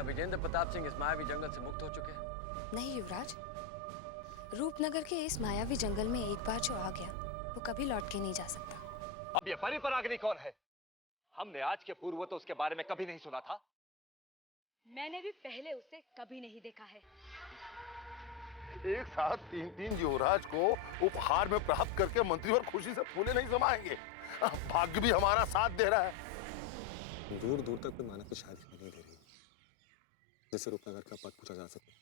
क्या विजेंद्र प्रताप सिंह इस मायावी जंगल से मुक्त हो चुके हैं? नहीं युवराज, रूपनगर के इस मायावी जंगल में एक बार जो आ गया वो कभी लौट के नहीं जा सकता। अब ये परिपराग्नि कौन है? हमने आज के पूर्व तो उसके बारे में कभी नहीं सुना था। मैंने भी पहले उसे कभी नहीं देखा है। एक साथ तीन तीन युवराज को उपहार में प्राप्त करके मंत्रीवर खुशी से फूले नहीं समाएंगे। भाग्य भी हमारा साथ दे रहा है। दूर दूर तक कोई मानव की शादी नहीं दे रही जिससे रूपनगर का पद पूछा जा सके।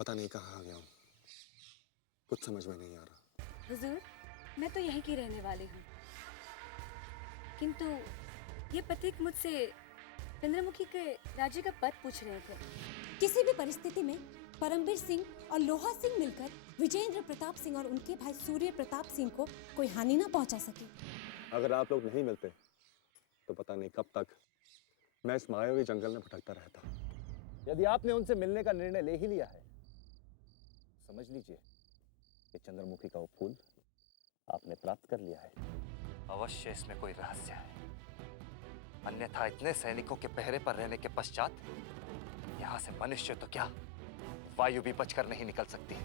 पता नहीं कहाँ आ गया हूँ, कुछ समझ में नहीं आ रहा। हुजूर, मैं तो यहीं की रहने वाली हूँ, किंतु ये पथिक मुझसे चंद्रमुखी के राज्य का पद पूछ रहे थे। किसी भी परिस्थिति में परमवीर सिंह और लोहा सिंह मिलकर विजेंद्र प्रताप सिंह और उनके भाई सूर्य प्रताप सिंह को कोई हानि ना पहुंचा सके। अगर आप लोग नहीं मिलते तो पता नहीं कब तक मैं इस मायावी जंगल में भटकता रहता। यदि आपने उनसे मिलने का निर्णय ले ही लिया है, समझ लीजिए कि चंद्रमुखी का वो फूल आपने प्राप्त कर लिया है। अवश्य इसमें कोई रहस्य है, अन्यथा इतने सैनिकों के पहरे पर रहने के पश्चात यहां से मनुष्य तो क्या, वायु भी बचकर नहीं निकल सकती।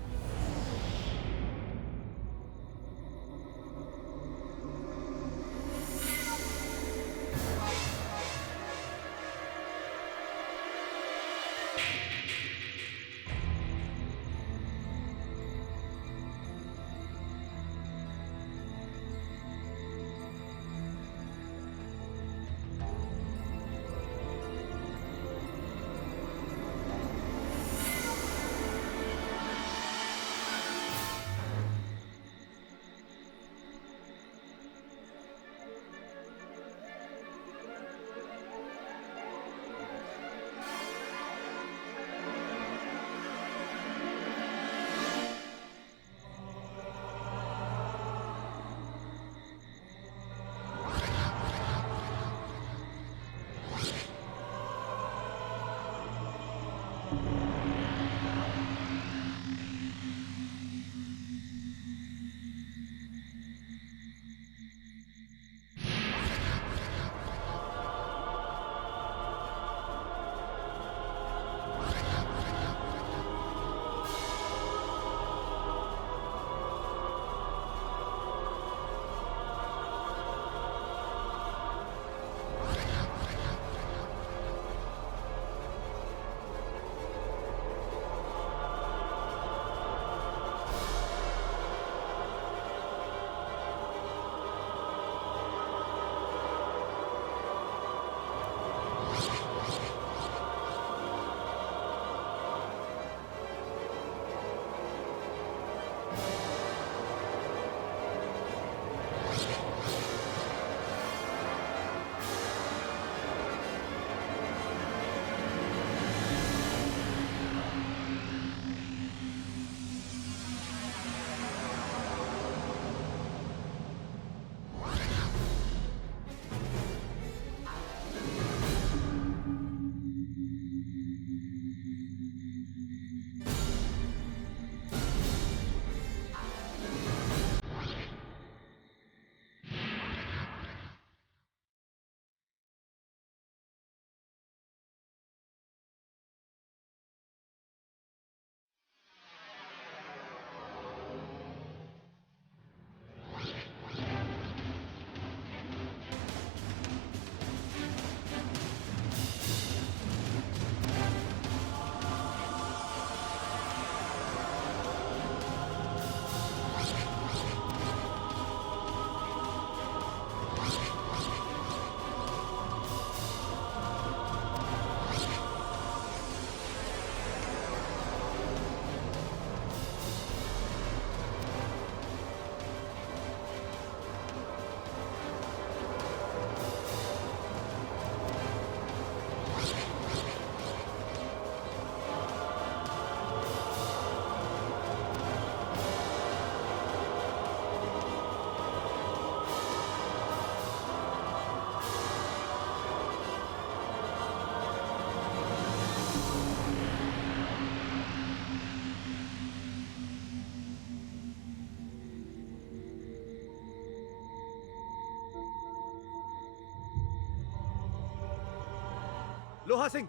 लोहा सिंह,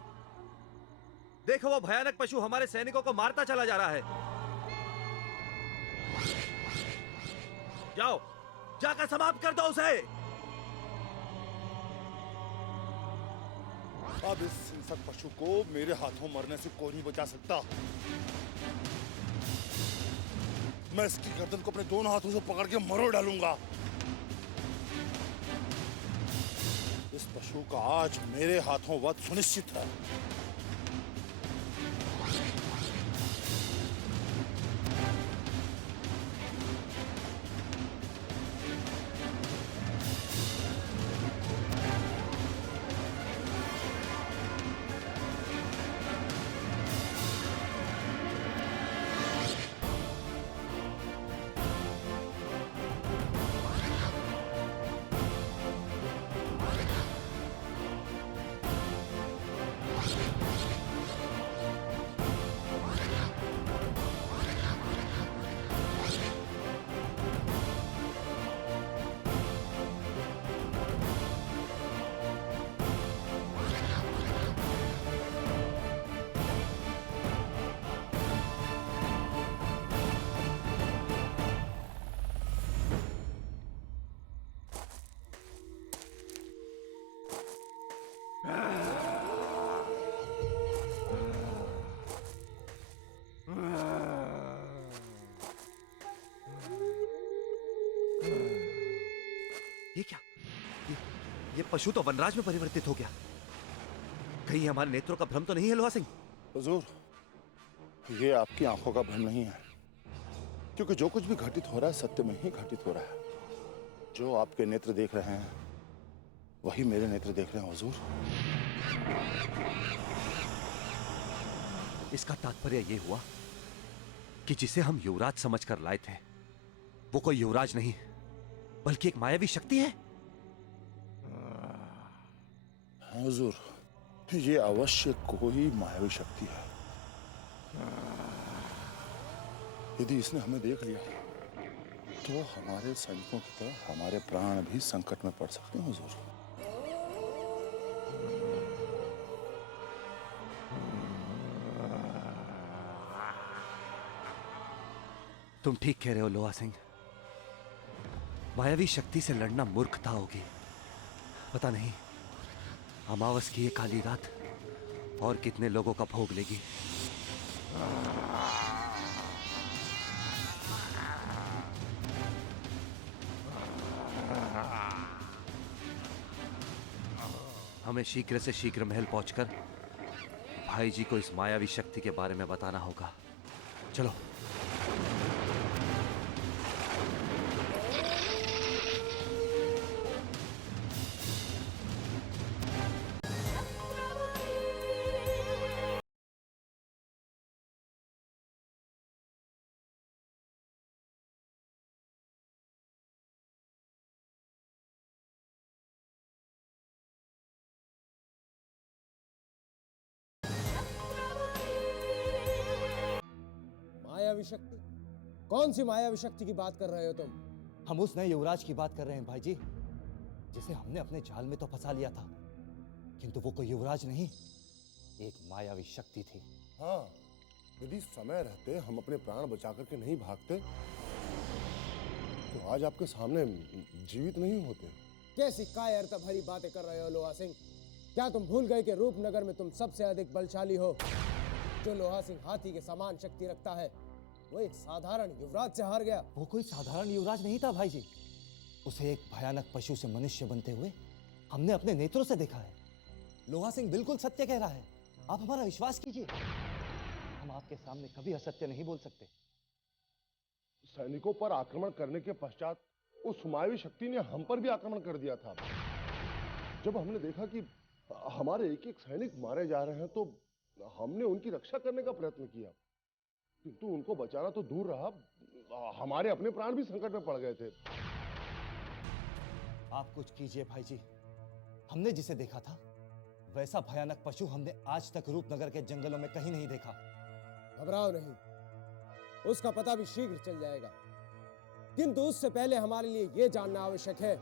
देखो वो भयानक पशु हमारे सैनिकों को मारता चला जा रहा है। जाओ, जाकर समाप्त कर दो उसे। अब इस हिंसक पशु को मेरे हाथों मरने से कोई नहीं बचा सकता। मैं इसकी गर्दन को अपने दोनों हाथों से पकड़ के मरोड़ डालूंगा। इस पशु का आज मेरे हाथों वध सुनिश्चित है। ये क्या? ये पशु तो वनराज में परिवर्तित हो गया। कहीं हमारे नेत्रों का भ्रम तो नहीं है लोहा सिंह? हुजूर, ये आपकी आंखों का भ्रम नहीं है, क्योंकि जो कुछ भी घटित हो रहा है सत्य में ही घटित हो रहा है। जो आपके नेत्र देख रहे हैं वही मेरे नेत्र देख रहे हैं हुजूर। इसका तात्पर्य यह हुआ कि जिसे हम युवराज समझकर लाए थे वो कोई युवराज नहीं बल्कि एक मायावी शक्ति है। हाँ हुजूर, ये अवश्य कोई मायावी शक्ति है। यदि इसने हमें देख लिया तो हमारे सैनिकों की तरह हमारे प्राण भी संकट में पड़ सकते हैं हुजूर। तुम ठीक कह रहे हो लोहा सिंह। मायावी शक्ति से लड़ना मूर्खता होगी। पता नहीं अमावस की ये काली रात और कितने लोगों का भोग लेगी। हमें शीघ्र से शीघ्र महल पहुंचकर भाई जी को इस मायावी शक्ति के बारे में बताना होगा। चलो। मायावी शक्ति? कौन सी मायावी शक्ति की बात कर रहे हो तुम? हम उस नए युवराज की बात कर रहे हैं भाई जी, जिसे हमने अपने जाल में तो फंसा लिया था, किंतु वो कोई युवराज नहीं, एक मायावी शक्ति थी। हाँ, यदि समय रहते हम अपने प्राण बचा करके नहीं भागते तो आज आपके सामने जीवित नहीं होते। कैसी कायरता भरी बातें कर रहे हो लोहा सिंह? क्या तुम भूल गए कि रूपनगर में तुम सबसे अधिक बलशाली हो? जो लोहा सिंह हाथी के समान शक्ति रखता है वो एक साधारण युवराज से हार गया। वो कोई साधारण युवराज नहीं था भाई जी, उसे एक भयानक पशु से मनुष्य बनते हुए हमने अपने नेत्रों से देखा है। लोहा सिंह बिल्कुल सत्य कह रहा है, आप हमारा विश्वास कीजिए। हम आपके सामने कभी असत्य नहीं बोल सकते। सैनिकों पर आक्रमण करने के पश्चात उस मायावी शक्ति ने हम पर भी आक्रमण कर दिया था। जब हमने देखा कि हमारे एक एक सैनिक मारे जा रहे हैं तो हमने उनकी रक्षा करने का प्रयत्न किया, किंतु उनको बचाना तो दूर रहा, हमारे अपने प्राण भी संकट में पड़ गए थे। आप कुछ कीजिए भाई जी, हमने जिसे देखा था वैसा भयानक पशु हमने आज तक रूपनगर के जंगलों में कहीं नहीं देखा। घबराओ नहीं, उसका पता भी शीघ्र चल जाएगा, किंतु उससे पहले हमारे लिए यह जानना आवश्यक है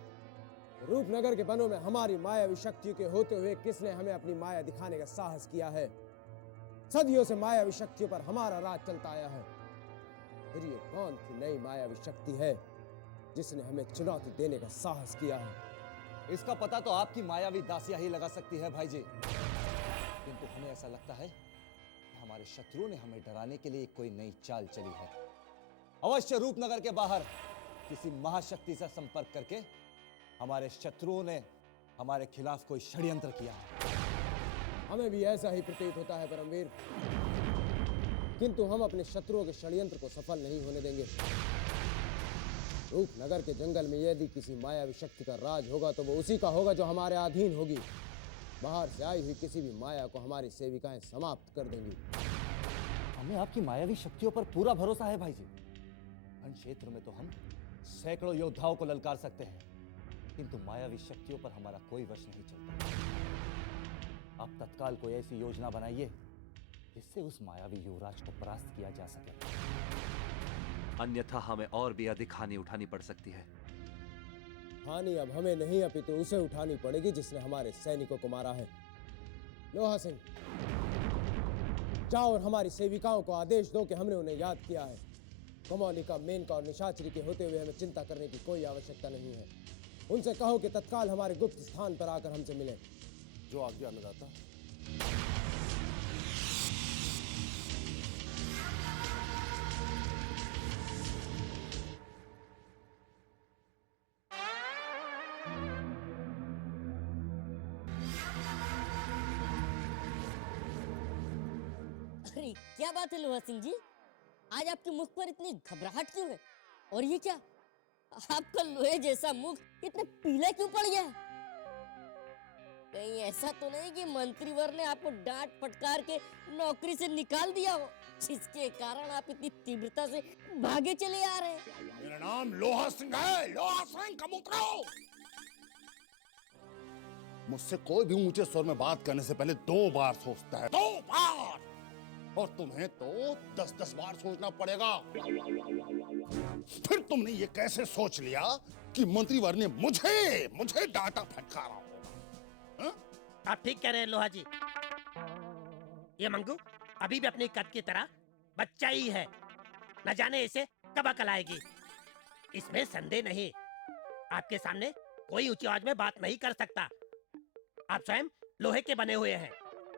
रूपनगर के वनों में हमारी मायावी शक्तियों के होते हुए किसने हमें अपनी माया दिखाने का साहस किया है? सदियों से मायावी शक्तियों पर हमारा राज चलता आया है। फिर ये कौन सी नई मायावी शक्ति है जिसने हमें चुनौती देने का साहस किया है? इसका पता तो आपकी मायावी दासियां ही लगा सकती है भाई जी, किंतु हमें ऐसा लगता है कि हमारे शत्रुओं ने हमें डराने के लिए कोई नई चाल चली है। अवश्य रूपनगर के बाहर किसी महाशक्ति से संपर्क करके हमारे शत्रुओं ने हमारे खिलाफ कोई षड्यंत्र किया है। हमें भी ऐसा ही प्रतीत होता है परमवीर, किंतु हम अपने शत्रुओं के षड्यंत्र को सफल नहीं होने देंगे। रूपनगर के जंगल में यदि किसी मायावी शक्ति का राज होगा तो वो उसी का होगा जो हमारे अधीन होगी। बाहर से आई हुई किसी भी माया को हमारी सेविकाएं समाप्त कर देंगी। हमें आपकी मायावी शक्तियों पर पूरा भरोसा है भाई जी। वन क्षेत्र में तो हम सैकड़ों योद्धाओं को ललकार सकते हैं, किंतु मायावी शक्तियों पर हमारा कोई वश नहीं चलता। आप तत्काल कोई ऐसी योजना बनाइए जिससे उस मायावी युवराज को परास्त किया जा सके, अन्यथा हमें और भी अधिक हानि उठानी पड़ सकती है। हानि अब हमें नहीं अपितु उसे उठानी पड़ेगी जिसने हमारे सैनिकों को मारा है। लोहा सिंह, जाओ और हमारी सेविकाओं को आदेश दो कि हमने उन्हें याद किया है। कमौलिका, मेनका और निशाचरी के होते हुए हमें चिंता करने की कोई आवश्यकता नहीं है। उनसे कहो कि तत्काल हमारे गुप्त स्थान पर आकर हमसे मिलें। जो आज्ञा अन्नदाता। अरे क्या बात है लोहा सिंह जी, आज आपके मुख पर इतनी घबराहट क्यों है? और ये क्या, आपका लोहे जैसा मुख इतना पीला क्यों पड़ गया है? कहीं ऐसा तो नहीं कि मंत्रीवर ने आपको डांट फटकार के नौकरी से निकाल दिया हो, जिसके कारण आप इतनी तीव्रता से भागे चले आ रहे हैं? मेरा नाम लोहा सिंह है, लोहा सिंह कबूतरों। मुझसे कोई भी ऊंचे स्वर में बात करने से पहले 2 बार सोचता है, 2 बार। और तुम्हें तो 10-10 बार सोचना पड़ेगा। फिर तुमने ये कैसे सोच लिया कि मंत्रीवर ने मुझे डांटा फटकारा होगा? आप ठीक कह रहे हैं लोहा जी। ये मंगू अभी भी अपनी कद की तरह बच्चा ही है, न जाने इसे कब अकल आएगी, इसमें संदेह नहीं। आपके सामने कोई ऊंची आवाज में बात नहीं कर सकता। आप स्वयं लोहे के बने हुए हैं,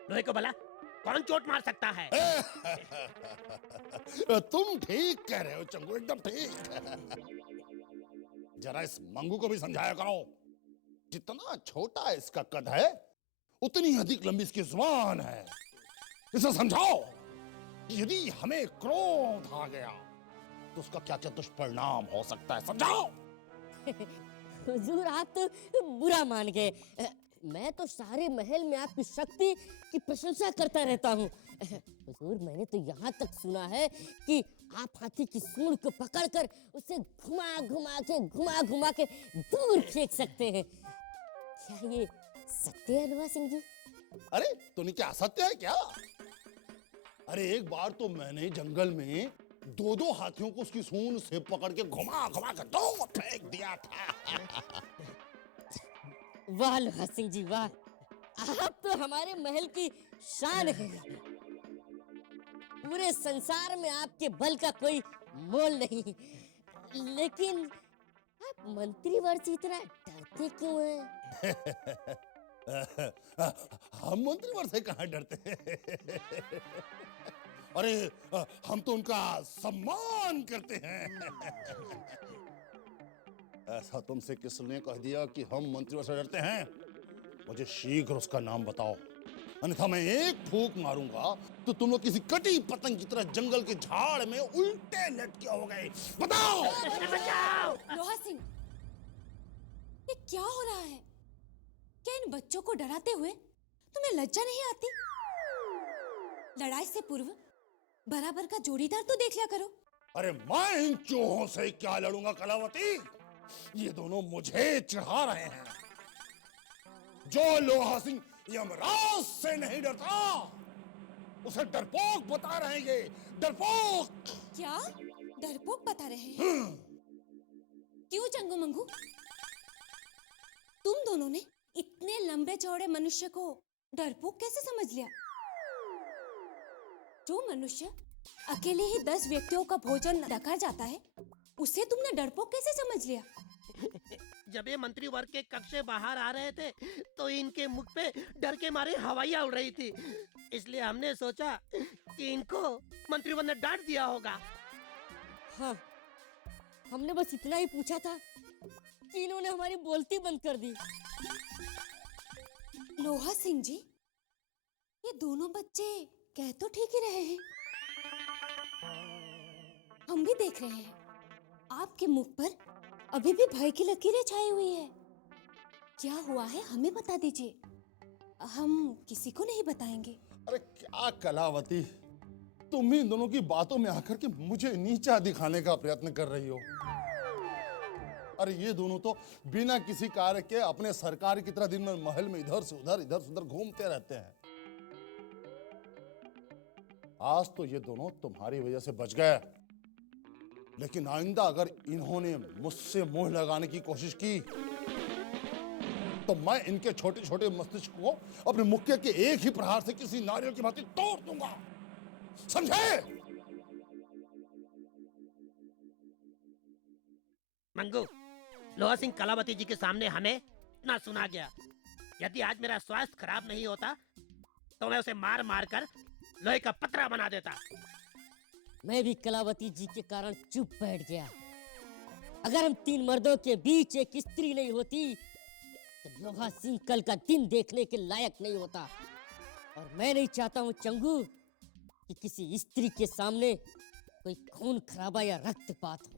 लोहे को भला कौन चोट मार सकता है? तुम ठीक कह रहे हो चंगू, एकदम ठीक। जरा इस मंगू को भी समझाया करो। जितना छोटा इसका कद है उतनी अधिक लंबी इसकी जुबान है। इसे समझाओ कि यदि हमें क्रोध आ गया तो उसका क्या क्या दुष्परिणाम हो सकता है, समझाओ। हुजूर आप तो बुरा मान गए। मैं तो सारे महल में आपकी शक्ति की प्रशंसा करता रहता हूँ। हुजूर मैंने तो यहाँ तक सुना है कि आप हाथी की सूंड को पकड़कर उसे घुमा घुमा के दूर फेंक सकते हैं। क्या ये सत्य है लोहा सिंह जी? अरे तुम्हें क्या असत्य है क्या? अरे एक बार तो मैंने जंगल में 2-2 हाथियों को उसकी सूंड से पकड़ के घुमा कर दूर फेंक दिया था। वाह लोहा सिंह जी वाह, आप तो हमारे महल की शान है। पूरे संसार में आपके बल का कोई मोल नहीं। लेकिन आप मंत्रीवर से इतना डरते क्यों हैं? हम मंत्रीवर से कहाँ डरते हैं? अरे हम तो उनका सम्मान करते हैं। ऐसा तुमसे किसने कह दिया कि हम मंत्रीवर से डरते हैं? मुझे शीघ्र उसका नाम बताओ, अन्यथा मैं एक फूंक मारूंगा तो तुम लोग किसी कटी पतंग की तरह जंगल के झाड़ में उल्टे लटके हो गए। बताओ। लोहा सिंह, ये क्या हो रहा है? क्या इन बच्चों को डराते हुए तुम्हें लज्जा नहीं आती? लड़ाई से पूर्व बराबर का जोड़ीदार तो देख लिया करो। अरे मैं इन चूहों से क्या लड़ूंगा कलावती? ये दोनों मुझे चिढ़ा रहे हैं। जो लोहा सिंह यमराज से नहीं डरता उसे डरपोक बता रहे हैं। ये डरपोक। क्या डरपोक बता रहे हैं? क्यों चंगू मंगू? तुम दोनों ने इतने लंबे चौड़े मनुष्य को डरपोक कैसे समझ लिया? जो मनुष्य अकेले ही 10 व्यक्तियों का भोजन ढका जाता है, उसे तुमने डरपोक कैसे समझ लिया? जब ये मंत्री वर्ग के कक्ष से बाहर आ रहे थे तो इनके मुख पे डर के मारे हवाइयां उड़ रही थी, इसलिए हमने सोचा कि इनको मंत्री वर्ग ने डांट दिया होगा। हाँ, हमने बस इतना ही पूछा था कि इन्होंने हमारी बोलती बंद कर दी। लोहा सिंह जी, ये दोनों बच्चे कह तो ठीक ही रहे हैं। हम भी देख रहे हैं, आपके मुख पर अभी भी भय की लकीरें छाई हुई है। क्या हुआ है हमें बता दीजिए, हम किसी को नहीं बताएंगे। अरे क्या कलावती, तुम ही इन दोनों की बातों में आकर के मुझे नीचा दिखाने का प्रयत्न कर रही हो। अरे ये दोनों तो बिना किसी कार्य के अपने सरकार की तरह दिन में महल में इधर से उधर घूमते रहते हैं। आज तो ये दोनों तुम्हारी वजह से बच गए, लेकिन आइंदा अगर इन्होंने मुझसे मुंह लगाने की कोशिश की तो मैं इनके छोटे छोटे मस्तिष्क को अपने मुक्के के एक ही प्रहार से किसी नारियल की भांति तोड़ दूंगा, समझे? मंगू, लोहा सिंह कलावती जी के सामने हमें ना सुना गया। यदि आज मेरा स्वास्थ्य खराब नहीं होता तो मैं उसे मार मार कर लोहे का पतरा बना देता। मैं भी कलावती जी के कारण चुप बैठ गया। अगर हम 3 मर्दों के बीच एक स्त्री नहीं होती तो लोहा सिंह कल का दिन देखने के लायक नहीं होता। और मैं नहीं चाहता हूँ चंगू कि किसी स्त्री के सामने कोई खून खराबा या रक्तपात हो।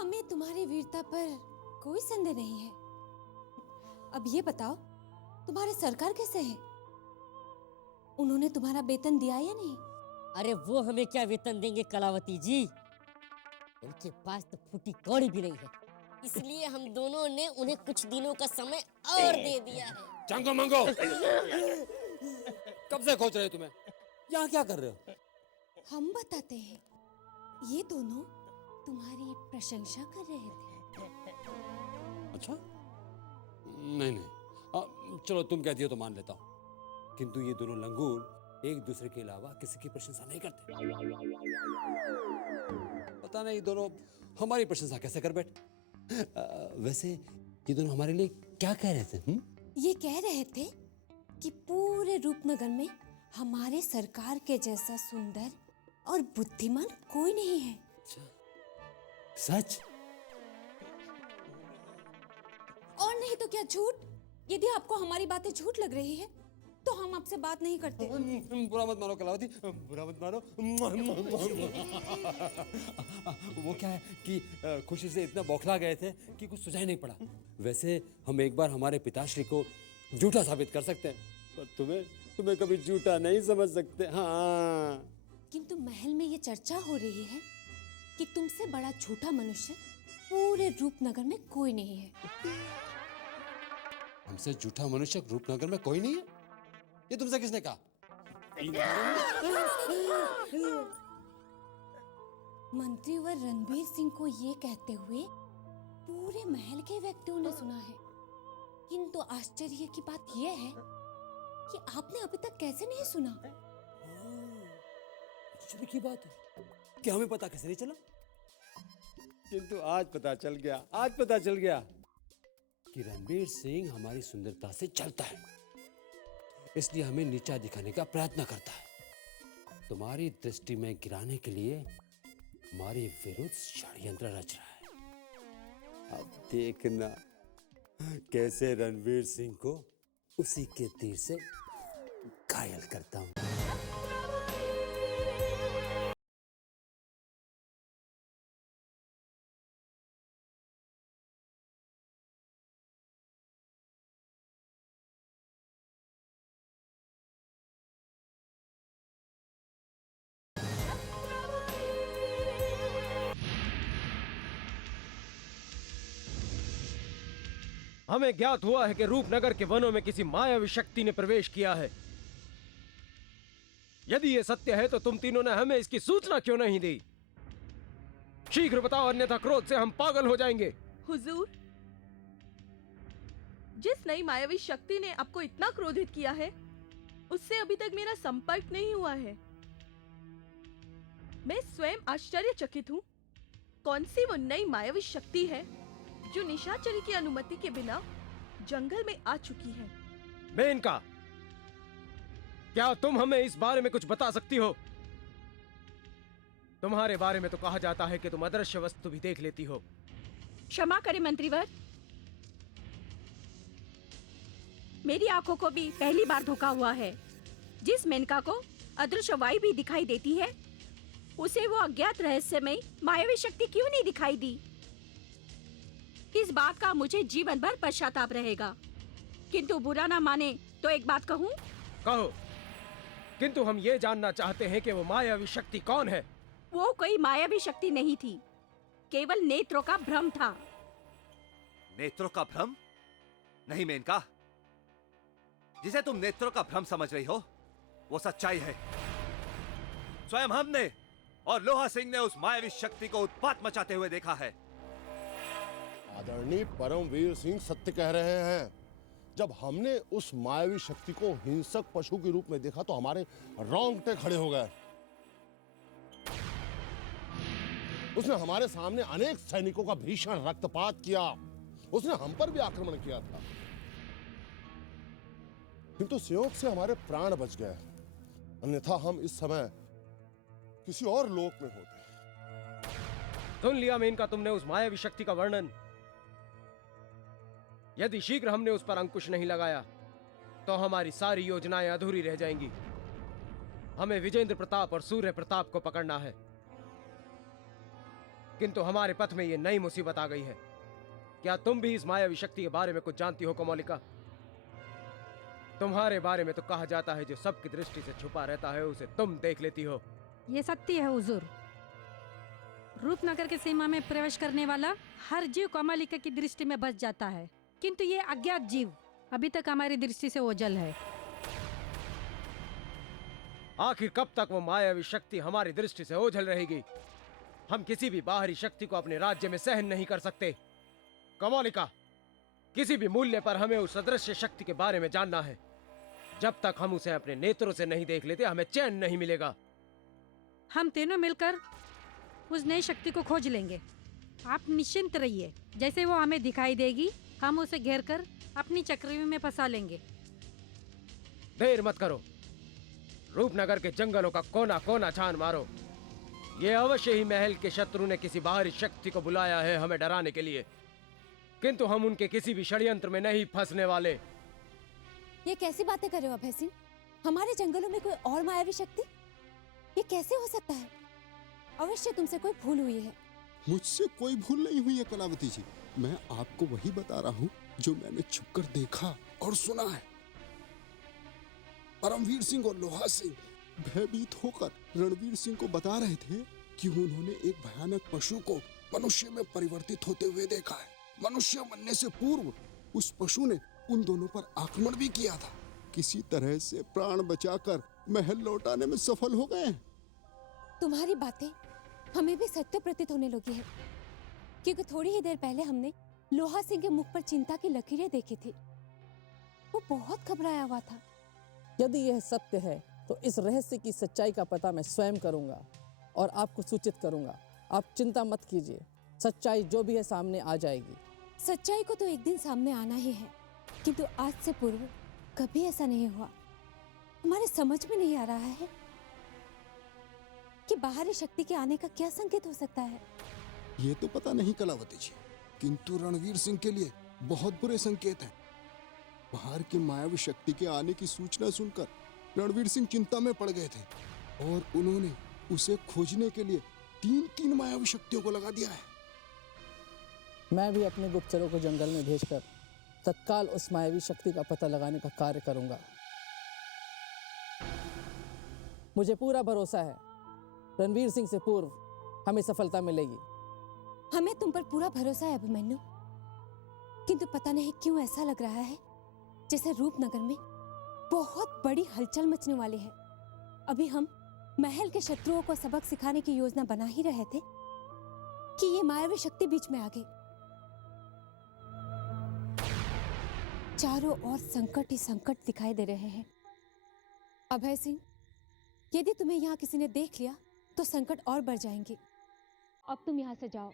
हमें तुम्हारी वीरता पर कोई संदेह नहीं है। अब ये बताओ, तुम्हारे सरकार कैसे है? उन्होंने तुम्हारा वेतन दिया या नहीं? अरे वो हमें क्या वेतन देंगे कलावती जी, उनके पास तो फूटी कौड़ी भी नहीं है। इसलिए हम दोनों ने उन्हें कुछ दिनों का समय और दे दिया है। चंगो मंगो, कब से खोज रहे हो तुम्हें? यहाँ क्या कर रहे हो? हम बताते हैं, ये दोनों तुम्हारी प्रशंसा कर रहे थे। अच्छा, नहीं, चलो तुम कहती हो तो मान लेता हूँ, किंतु ये दोनों लंगूर एक दूसरे के अलावा किसी की प्रशंसा नहीं करते। पता नहीं दोनों हमारी प्रशंसा कैसे कर बैठे। वैसे ये दोनों हमारे लिए क्या कह रहे थे? ये कह रहे थे कि पूरे रूपनगर में हमारे सरकार के जैसा सुंदर और बुद्धिमान कोई नहीं है। सच? और नहीं तो क्या झूठ? यदि आपको हमारी बातें झूठ लग रही है तो हम आपसे बात नहीं करते। बुरा मत मानो कलावती, बुरा मत मानो। वो क्या है कि खुशी से इतना बौखला गए थे कि कुछ सुझाई नहीं पड़ा। वैसे हम एक बार हमारे पिताश्री को झूठा साबित कर सकते हैं, पर तुम्हें कभी झूठा नहीं समझ सकते। हाँ, किंतु महल में ये चर्चा हो रही है कि तुमसे बड़ा झूठा मनुष्य पूरे रूपनगर में कोई नहीं है। हमसे झूठा मनुष्य रूपनगर में कोई नहीं है? ये तुमसे किसने कहा? मंत्रीवर रणबीर सिंह को ये कहते हुए पूरे महल के व्यक्तियों ने सुना है। किंतु आश्चर्य की बात यह है कि आपने अभी तक कैसे नहीं सुना? आश्चर्य की बात है, क्या हमें पता कैसे नहीं चला? किंतु आज पता चल गया कि रणबीर सिंह हमारी सुंदरता से चलता है, इसलिए हमें नीचा दिखाने का प्रयत्न करता है। तुम्हारी दृष्टि में गिराने के लिए हमारे विरुद्ध षड्यंत्र रच रहा है। अब देखना कैसे रणबीर सिंह को उसी के तीर से घायल करता हूं। हमें ज्ञात हुआ है कि रूपनगर के वनों में किसी मायावी शक्ति ने प्रवेश किया है। यदि ये सत्य है तो तुम तीनों ने हमें इसकी सूचना क्यों नहीं दी? शीघ्र बताओ, अन्यथा क्रोध से हम पागल हो जाएंगे। हुजूर, जिस नई मायावी शक्ति ने आपको इतना क्रोधित किया है, उससे अभी तक मेरा संपर्क नहीं हुआ है। मैं स्वयं आश्चर्यचकित हूँ। कौन सी वो नई मायावी शक्ति है जो निशाचरी की अनुमति के बिना जंगल में आ चुकी है? मेनका, क्या तुम हमें इस बारे में कुछ बता सकती हो? तुम्हारे बारे में तो कहा जाता है कि तुम अदृश्य वस्तु भी देख लेती हो। क्षमा करें मंत्रीवर, मेरी आंखों को भी पहली बार धोखा हुआ है। जिस मेनका को अदृश्य वायु भी दिखाई देती है, उसे वो अज्ञात रहस्यमय मायावी शक्ति क्यों नहीं दिखाई दी? इस बात का मुझे जीवन भर पश्चाताप रहेगा। किंतु बुरा ना माने तो एक बात कहूं? कहो, किंतु हम ये जानना चाहते हैं कि वो मायावी शक्ति कौन है? वो कोई मायावी शक्ति नहीं थी, केवल नेत्रों का भ्रम था। नेत्रों का भ्रम? नहीं मेनका, जिसे तुम नेत्रों का भ्रम समझ रही हो वो सच्चाई है। स्वयं हमने और लोहा सिंह ने उस मायावी शक्ति को उत्पात मचाते हुए देखा है। आदरणीय परमवीर सिंह सत्य कह रहे हैं। जब हमने उस मायावी शक्ति को हिंसक पशु के रूप में देखा तो हमारे रोंगटे खड़े हो गए। उसने हमारे सामने अनेक सैनिकों का भीषण रक्तपात किया। उसने हम पर भी आक्रमण किया था, किंतु संयोग से हमारे प्राण बच गए, अन्यथा हम इस समय किसी और लोक में होते। सुन लिया मेनका तुमने उस मायावी शक्ति का वर्णन। यदि शीघ्र हमने उस पर अंकुश नहीं लगाया तो हमारी सारी योजनाएं अधूरी रह जाएंगी। हमें विजेंद्र प्रताप और सूर्य प्रताप को पकड़ना है, किंतु हमारे पथ में यह नई मुसीबत आ गई है। क्या तुम भी इस मायावी शक्ति के बारे में कुछ जानती हो कोमोलिका? तुम्हारे बारे में तो कहा जाता है जो सबकी दृष्टि से छुपा रहता है उसे तुम देख लेती हो। ये सत्य है हुजूर। रूपनगर के सीमा में प्रवेश करने वाला हर जीव कोमलिका की दृष्टि में बच जाता है, किंतु ये अज्ञात जीव अभी तक हमारी दृष्टि से ओझल है। आखिर कब तक वो मायावी शक्ति हमारी दृष्टि से ओझल रहेगी? हम किसी भी बाहरी शक्ति को अपने राज्य में सहन नहीं कर सकते। कोमोलिका, किसी भी मूल्य पर हमें उस अदृश्य शक्ति के बारे में जानना है। जब तक हम उसे अपने नेत्रों से नहीं देख लेते हमें चैन नहीं मिलेगा। हम तीनों मिलकर उस नई शक्ति को खोज लेंगे। आप निश्चिंत रहिए, जैसे वो हमें दिखाई देगी हम उसे घेर कर अपनी चक्रव्यूह में फंसा लेंगे। देर मत करो, रूपनगर के जंगलों का कोना कोना छान मारो। ये अवश्य ही महल के शत्रु ने किसी बाहरी शक्ति को बुलाया है हमें डराने के लिए, किंतु हम उनके किसी भी षड्यंत्र में नहीं फंसने वाले। ये कैसी बातें कर रहे हो अभय सिंह? हमारे जंगलों में कोई और मायावी शक्ति? ये कैसे हो सकता है? अवश्य तुमसे कोई भूल हुई है। मुझसे कोई भूल नहीं हुई है कलावती जी। मैं आपको वही बता रहा हूँ जो मैंने छुपकर देखा और सुना है। परमवीर सिंह और लोहा सिंह भयभीत होकर रणवीर सिंह को बता रहे थे कि उन्होंने एक भयानक पशु को मनुष्य में परिवर्तित होते हुए देखा है। मनुष्य बनने से पूर्व उस पशु ने उन दोनों पर आक्रमण भी किया था। किसी तरह से प्राण बचाकर महल लौटाने में सफल हो गए हैं। तुम्हारी बातें हमें भी सत्य प्रतीत होने लगी है, क्योंकि थोड़ी ही देर पहले हमने लोहा सिंह के मुख पर चिंता की लकीरें देखी थी। वो बहुत घबराया हुआ था। यदि यह सत्य है तो इस रहस्य की सच्चाई का पता मैं स्वयं करूंगा और आपको सूचित करूंगा। आप चिंता मत कीजिए, सच्चाई जो भी है सामने आ जाएगी। सच्चाई को तो एक दिन सामने आना ही है, किंतु आज से पूर्व कभी ऐसा नहीं हुआ। हमारे समझ में नहीं आ रहा है कि बाहरी शक्ति के आने का क्या संकेत हो सकता है। ये तो पता नहीं कलावती जी, किंतु रणवीर सिंह के लिए बहुत बुरे संकेत हैं। बाहर की मायावी शक्ति के आने की सूचना सुनकर रणवीर सिंह चिंता में पड़ गए थे और उन्होंने उसे खोजने के लिए 3 मायावी शक्तियों को लगा दिया है। मैं भी अपने गुप्तचरों को जंगल में भेजकर तत्काल उस मायावी शक्ति का पता लगाने का कार्य करूंगा। मुझे पूरा भरोसा है रणवीर सिंह से पूर्व हमें सफलता मिलेगी। हमें तुम पर पूरा भरोसा है अभिमन्यु, किंतु पता नहीं क्यों ऐसा लग रहा है जैसे रूपनगर में बहुत बड़ी हलचल मचने वाली है। अभी हम महल के शत्रुओं को सबक सिखाने की योजना बना ही रहे थे कि ये मायावी शक्ति बीच में आ गई। चारों ओर संकट ही संकट दिखाई दे रहे हैं। अभय सिंह, यदि तुम्हें यहाँ किसी ने देख लिया तो संकट और बढ़ जाएंगे। अब तुम यहाँ से जाओ।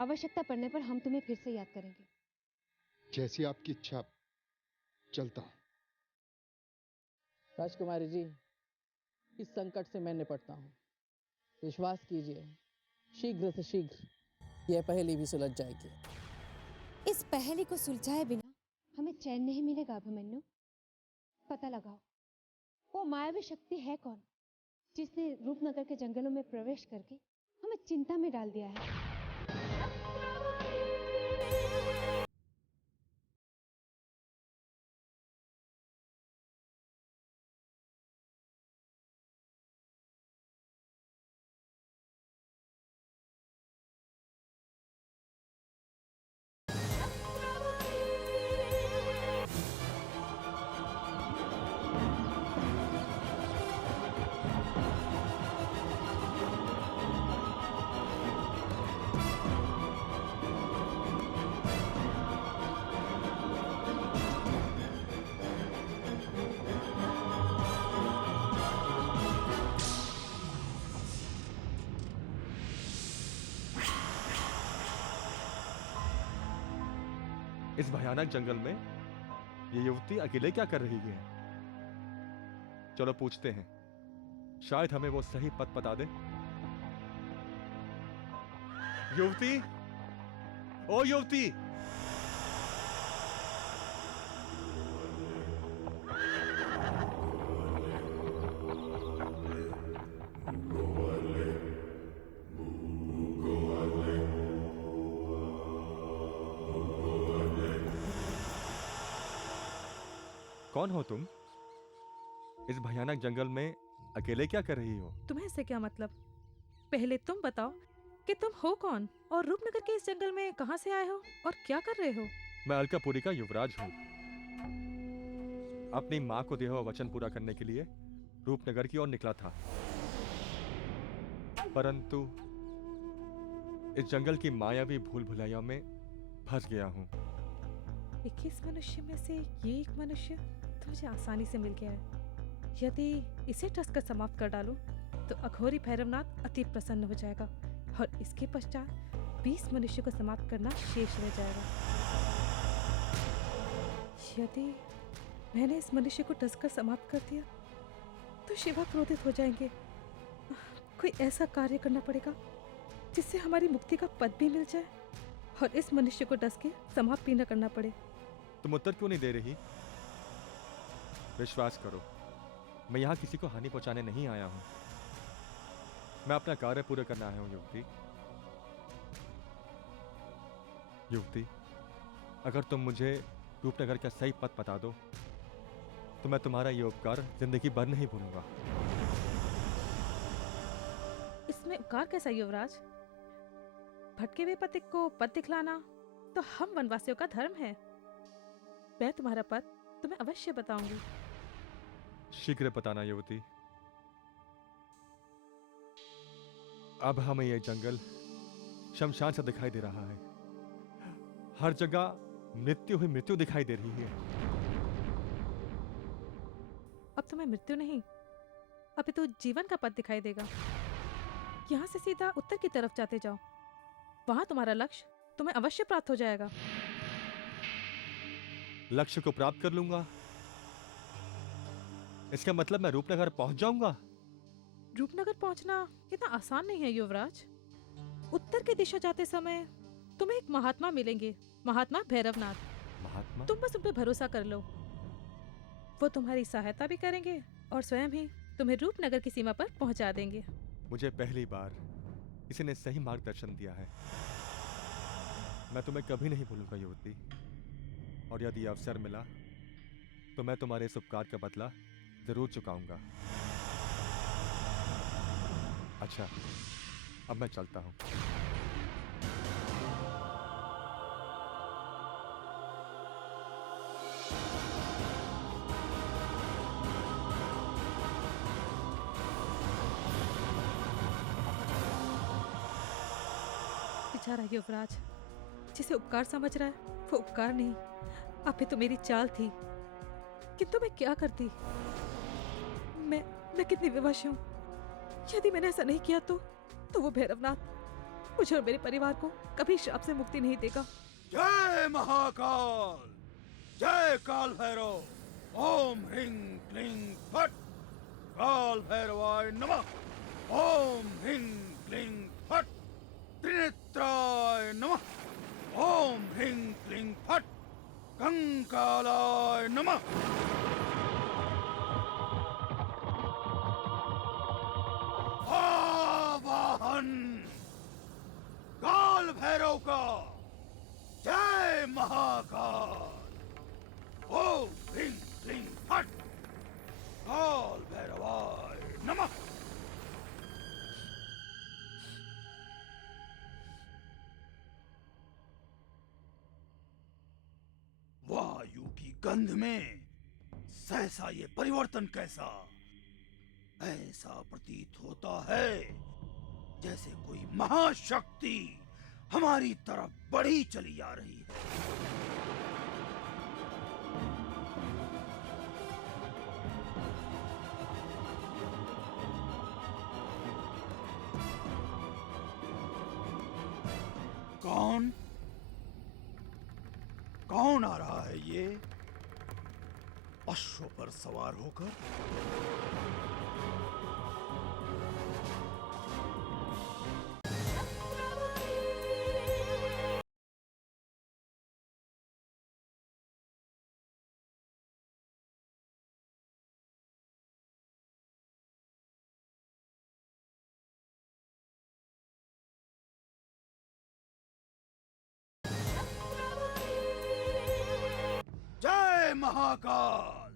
आवश्यकता पड़ने पर हम तुम्हें फिर से याद करेंगे। जैसी आपकी इच्छा, चलता हूं। राजकुमारी जी, इस संकट से मैं निपटता हूँ। विश्वास कीजिए, शीघ्र से शीघ्र यह पहेली भी सुलझ जाएगी। इस पहेली को सुलझाए बिना हमें चैन नहीं मिलेगा अभिमन्यु। पता लगाओ, वो मायावी शक्ति है कौन जिसने रूपनगर के जंगलों में प्रवेश करके हमें चिंता में डाल दिया है। इस भयानक जंगल में ये युवती अकेले क्या कर रही है? चलो पूछते हैं, शायद हमें वो सही पथ बता दे। युवती, ओ युवती! कौन हो तुम? इस भयानक जंगल में अकेले क्या कर रही हो? तुम्हें इससे क्या मतलब? पहले तुम बताओ कि तुम हो कौन और रूपनगर के इस जंगल में कहां से आए हो और क्या कर रहे हो? मैं अलकापुरी का युवराज हूँ। अपनी माँ को दिया हुआ वचन पूरा करने के लिए रूपनगर की ओर निकला था, परंतु इस जंगल की मायावी भूल भुलैया में फंस गया हूँ। 21 मनुष्य में से ये एक मनुष्य तो मुझे आसानी से मिल गया है। यदि इसे टस कर समाप्त कर डालूं तो अघोरी भैरवनाथ अति प्रसन्न हो जाएगा और इसके पश्चात 20 मनुष्य को समाप्त करना शेष रह जाएगा। यदि मैंने इस मनुष्य को टस कर समाप्त कर दिया तो शिवा क्रोधित हो जाएंगे। कोई ऐसा कार्य करना पड़ेगा जिससे हमारी मुक्ति का पद भी मिल जाए और इस मनुष्य को डस के समाप्त भी न करना पड़े। तुम उत्तर क्यों नहीं दे रही? विश्वास करो, मैं यहाँ किसी को हानि पहुंचाने नहीं आया हूँ। मैं अपना कार्य पूरा करना आया हूँ। युवती, अगर तुम मुझे रूपनगर का सही पथ बता दो तो मैं तुम्हारा ये उपकार जिंदगी भर नहीं भूलूंगा। इसमें उपकार कैसा युवराज? भटके हुए पथिक को पथ दिखलाना तो हम वनवासियों का धर्म है। मैं तुम्हारा पथ तुम्हें अवश्य बताऊंगी। शीघ्र बताना युवती। अब हमें यह जंगल शमशान सा दिखाई दे रहा है। हर जगह मृत्यु ही मृत्यु दिखाई दे रही है। अब तुम्हें मृत्यु नहीं, अभी तो जीवन का पथ दिखाई देगा। यहाँ से सीधा उत्तर की तरफ जाते जाओ, वहां तुम्हारा लक्ष्य तुम्हें अवश्य प्राप्त हो जाएगा। लक्ष्य को प्राप्त कर लूंगा, इसका मतलब मैं रूपनगर पहुंच जाऊंगा? रूपनगर पहुंचना इतना आसान नहीं है युवराज। उत्तर की दिशा जाते समय तुम्हें एक महात्मा मिलेंगे, महात्मा भैरवनाथ। महात्मा? तुम बस उन पर भरोसा कर लो, वो तुम्हारी सहायता भी करेंगे और स्वयं ही तुम्हें रूपनगर की सीमा पर पहुंचा देंगे। मुझे पहली बार किसी ने सही मार्गदर्शन दिया है। मैं तुम्हें कभी नहीं भूलूंगा युवती, और यदि अवसर मिला तो मैं तुम्हारे इस उपकार का बदला जरूर चुकाऊंगा। अच्छा, अब मैं चलता हूं। बेचारा युवराज, जिसे उपकार समझ रहा है वो उपकार नहीं अभी तो मेरी चाल थी, किंतु मैं क्या करती? मैं कितनी विवश हूँ। यदि मैंने ऐसा नहीं किया तो वो भैरवनाथ मुझे और मेरे परिवार को कभी श्राप से मुक्ति नहीं देगा। जय महाकाल, जय काल भैरव। ओम ह्रीं क्लीं फट काल भैरवाय नमः। ओम ह्रीं क्लीं फट त्रिनेत्राय नमः। ओम ह्रीं क्लीं फट कंकालाय नमः। आवाहन काल भैरव का। जय महाकाल। ओम ह्रीं क्लीं फट काल भैरवाय नमः। वायु की गंध में सहसा ये परिवर्तन कैसा? ऐसा प्रतीत होता है जैसे कोई महाशक्ति हमारी तरफ बढ़ी चली आ रही है। कौन आ रहा है ये अश्व पर सवार होकर? जय महाकाल।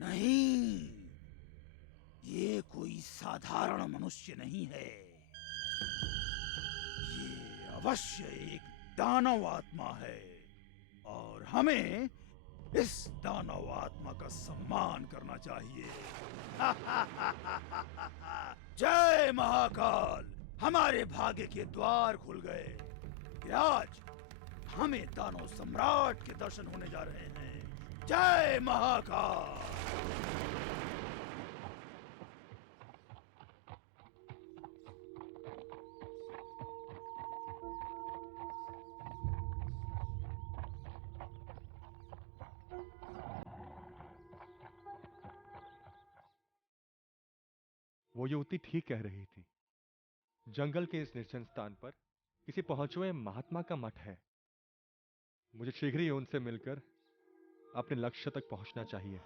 नहीं, ये कोई साधारण मनुष्य नहीं है। ये अवश्य एक दानव आत्मा है और हमें इस दानव आत्मा का सम्मान करना चाहिए। जय महाकाल, हमारे भाग्य के द्वार खुल गए कि आज हमें दानव सम्राट के दर्शन होने जा रहे हैं। जय महाकाल। वो युवती ठीक कह रही थी। जंगल के इस निर्जन स्थान पर किसी पहुंचे हुए महात्मा का मठ है। मुझे शीघ्र ही उनसे मिलकर अपने लक्ष्य तक पहुंचना चाहिए।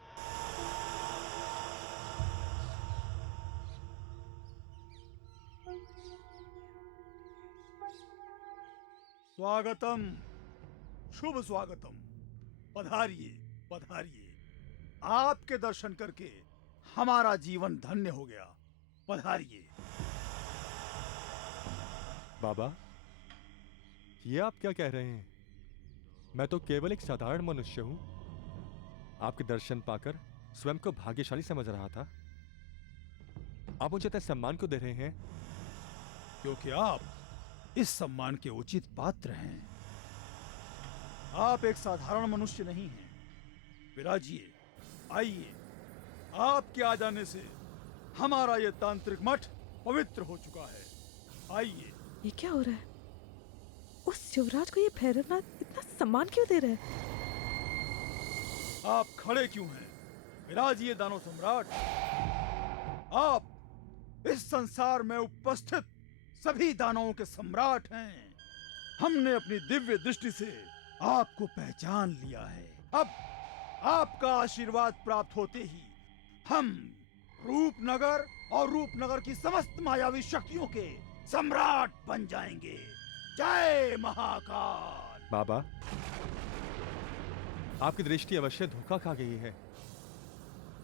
स्वागतम, शुभ स्वागतम। पधारिए, पधारिए। आपके दर्शन करके हमारा जीवन धन्य हो गया। पधारिए। बाबा, ये आप क्या कह रहे हैं? मैं तो केवल एक साधारण मनुष्य हूं। आपके दर्शन पाकर स्वयं को भाग्यशाली समझ रहा था। आप मुझे इतना सम्मान क्यों दे रहे हैं? क्योंकि आप इस सम्मान के उचित पात्र हैं। आप एक साधारण मनुष्य नहीं हैं। विराजिए, आइए। आपके आ जाने से हमारा ये तांत्रिक मठ पवित्र हो चुका है। आइए। ये क्या हो रहा है? उस युवराज को ये भैरवनाथ इतना सम्मान क्यों दे रहा है? आप खड़े क्यों हैं? विराजिए दानव सम्राट। आप इस संसार में उपस्थित सभी दानवों के सम्राट हैं। हमने अपनी दिव्य दृष्टि से आपको पहचान लिया है। अब आपका आशीर्वाद प्राप्त होते ही हम रूपनगर और रूपनगर की समस्त मायावी शक्तियों के सम्राट बन जाएंगे। जय महाकाल। बाबा, आपकी दृष्टि अवश्य धोखा खा गई है।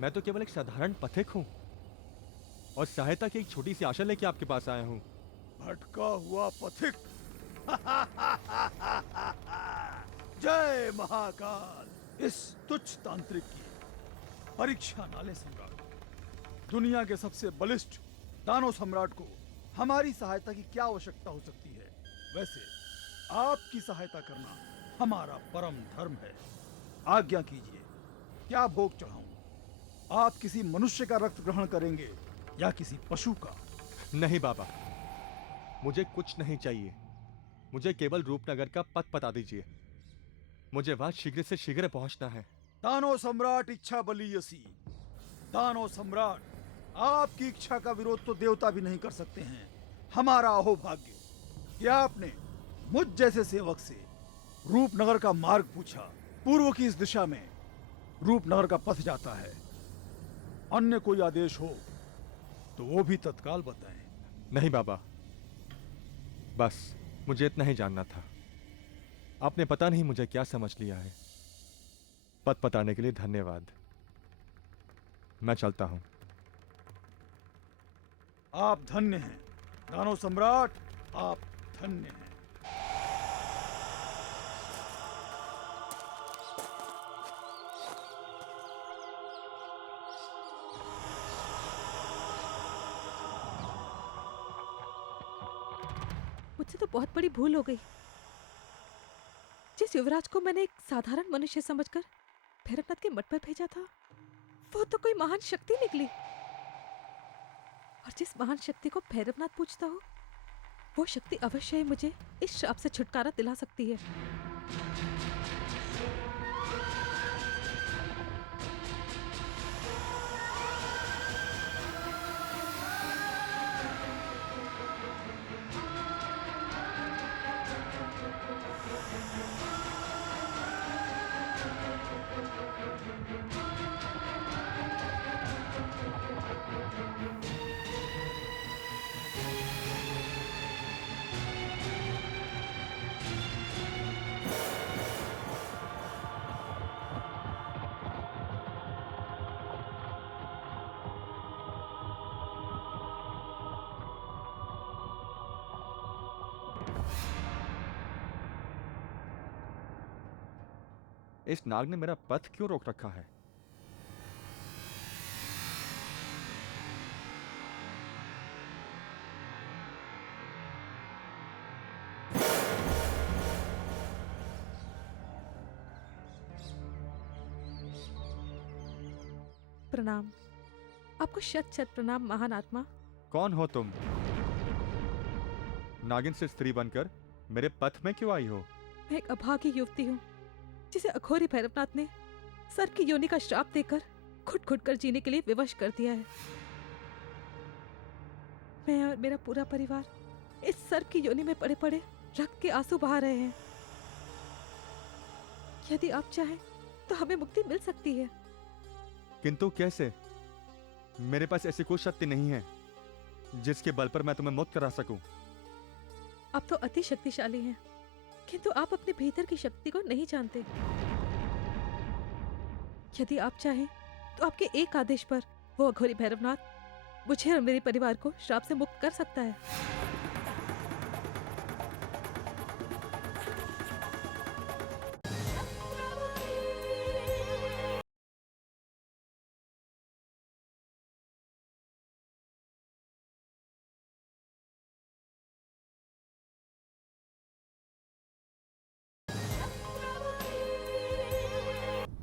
मैं तो केवल एक साधारण पथिक हूं और सहायता की एक छोटी सी आशा लेके आपके पास आया हूं। भटका हुआ पथिक। जय महाकाल। इस तुच्छ तांत्रिक की परीक्षा नाले सम्राट। दुनिया के सबसे बलिष्ठ दानव सम्राट को हमारी सहायता की क्या आवश्यकता हो सकती है? वैसे आपकी सहायता करना हमारा परम धर्म है। आज्ञा कीजिए, क्या भोग चढ़ाऊं? आप किसी मनुष्य का रक्त ग्रहण करेंगे या किसी पशु का? नहीं बाबा, मुझे कुछ नहीं चाहिए। मुझे केवल रूपनगर का पथ बता दीजिए। मुझे वहां शीघ्र से शीघ्र पहुंचना है। दानव सम्राट इच्छा बलियसी। दानव सम्राट, आपकी इच्छा का विरोध तो देवता भी नहीं कर सकते हैं। हमारा अहोभाग्य कि आपने मुझ जैसे सेवक से रूपनगर का मार्ग पूछा। पूर्व की इस दिशा में रूपनगर का पथ जाता है। अन्य कोई आदेश हो तो वो भी तत्काल बताएं। नहीं बाबा, बस मुझे इतना ही जानना था। आपने पता नहीं मुझे क्या समझ लिया है। पथ बताने के लिए धन्यवाद। मैं चलता हूं। आप धन्य हैं दानव सम्राट, आप धन्य हैं। मुझसे तो बहुत बड़ी भूल हो गई। जिस युवराज को मैंने एक साधारण मनुष्य समझकर भैरवनाथ के मठ पर भेजा था, वो तो कोई महान शक्ति निकली। और जिस महान शक्ति को भैरवनाथ पूछता हो, वो शक्ति अवश्य ही मुझे इस श्राप से छुटकारा दिला सकती है। इस नाग ने मेरा पथ क्यों रोक रखा है? प्रणाम। आपको शत शत प्रणाम महान आत्मा। कौन हो तुम? नागिन से स्त्री बनकर मेरे पथ में क्यों आई हो? मैं एक अभागी युवती हूँ जिसे अघोरी भैरवनाथ ने सर्प की योनि का श्राप देकर घुट घुट कर जीने के लिए विवश कर दिया है। मैं और मेरा पूरा परिवार इस सर्प की योनि में पड़े पड़े रक्त के आंसू बहा रहे हैं। यदि आप चाहें तो हमें मुक्ति मिल सकती है। किंतु कैसे? मेरे पास ऐसी कोई शक्ति नहीं है जिसके बल पर मैं तुम्हें मुक्त करा सकूं। आप तो अति शक्तिशाली हैं, किंतु आप अपने भीतर की शक्ति को नहीं जानते। यदि आप चाहें तो आपके एक आदेश पर वो अघोरी भैरवनाथ मुझे और मेरे परिवार को श्राप से मुक्त कर सकता है।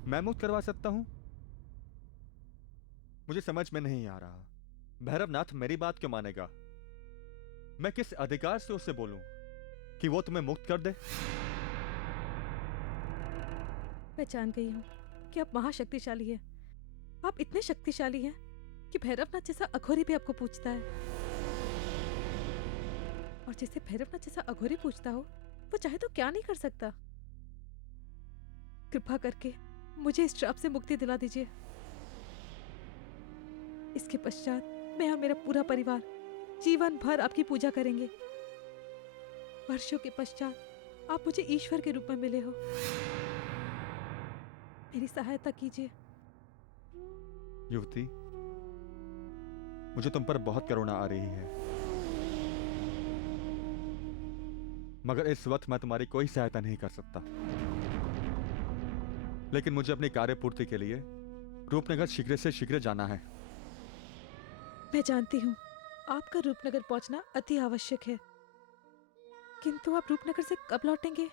मैं मुक्त करवा सकता हूं? मुझे समझ में नहीं आ रहा। भैरवनाथ मेरी बात क्यों मानेगा? मैं किस अधिकार से उससे बोलूं कि वो तुम्हें मुक्त कर दे? मैं जान गई हूँ कि आप महाशक्तिशाली हैं। आप इतने शक्तिशाली हैं कि भैरवनाथ जैसा अघोरी भी आपको पूछता है। और जिसे भैरवनाथ जैसा अघोरी पूछता हो, वो चाहे तो क्या नहीं कर सकता। कृपा करके मुझे इस श्राप से मुक्ति दिला दीजिए। इसके पश्चात मैं और मेरा पूरा परिवार जीवन भर आपकी पूजा करेंगे। वर्षों के पश्चात आप मुझे ईश्वर के रूप में मिले हो। मेरी सहायता कीजिए। युवती, मुझे तुम पर बहुत करुणा आ रही है, मगर इस वक्त मैं तुम्हारी कोई सहायता नहीं कर सकता। लेकिन मुझे अपनी कार्य पूर्ति के लिए रूपनगर शीघ्र से शीघ्र जाना है। मैं जानती हूँ आपका रूपनगर पहुंचना अति आवश्यक है, किंतु आप रूपनगर से कब लौटेंगे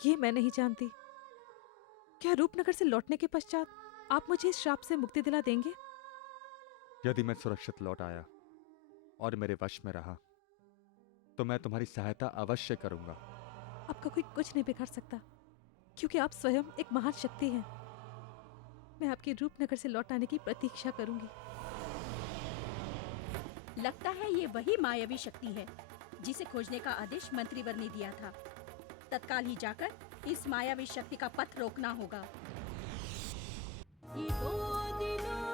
ये मैं नहीं जानती। क्या रूपनगर से लौटने के पश्चात आप मुझे इस श्राप से मुक्ति दिला देंगे? यदि मैं सुरक्षित लौट आया और मेरे वश में रहा तो मैं तुम्हारी सहायता अवश्य करूंगा। आपका कोई कुछ नहीं बिगाड़ सकता, क्योंकि आप स्वयं एक महान शक्ति हैं। मैं आपके रूपनगर से लौट आने की प्रतीक्षा करूंगी। लगता है ये वही मायावी शक्ति है जिसे खोजने का आदेश मंत्रीवर ने दिया था। तत्काल ही जाकर इस मायावी शक्ति का पथ रोकना होगा। ये 2 दिनों